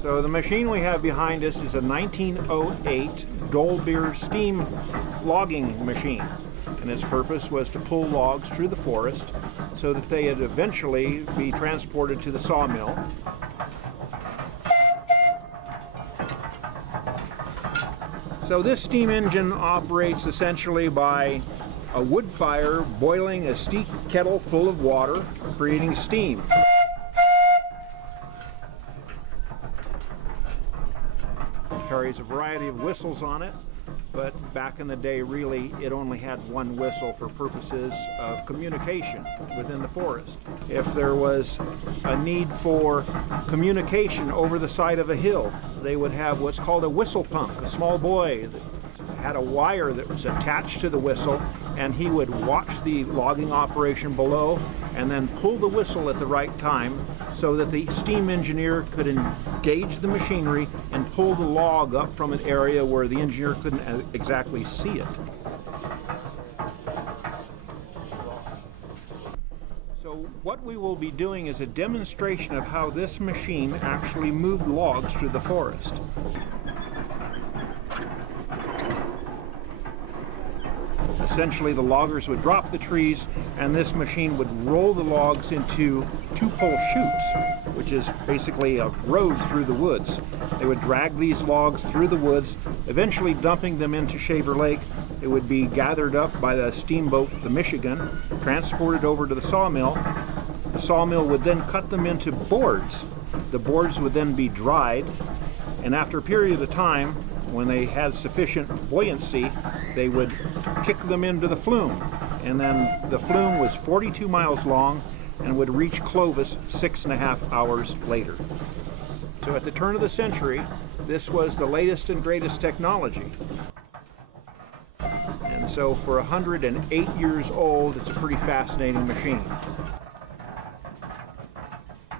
So the machine we have behind us is a 1908 Dolbeer steam logging machine, and its purpose was to pull logs through the forest so that they would eventually be transported to the sawmill. So this steam engine operates essentially by a wood fire boiling a steep kettle full of water, creating steam. It carries a variety of whistles on it, but back in the day really it only had one whistle for purposes of communication within the forest. If there was a need for communication over the side of a hill, they would have what's called a whistle punk, a small boy that had a wire that was attached to the whistle, and he would watch the logging operation below and then pull the whistle at the right time so that the steam engineer could engage the machinery and pull the log up from an area where the engineer couldn't exactly see it. So what we will be doing is a demonstration of how this machine actually moved logs through the forest. Essentially, the loggers would drop the trees, and this machine would roll the logs into two-pole chutes, which is basically a road through the woods. They would drag these logs through the woods, eventually dumping them into Shaver Lake. It would be gathered up by the steamboat, the Michigan, transported over to the sawmill. The sawmill would then cut them into boards. The boards would then be dried, and after a period of time, when they had sufficient buoyancy, they would kick them into the flume. And then the flume was 42 miles long and would reach Clovis 6.5 hours later. So at the turn of the century, this was the latest and greatest technology. And so for 108 years old, it's a pretty fascinating machine.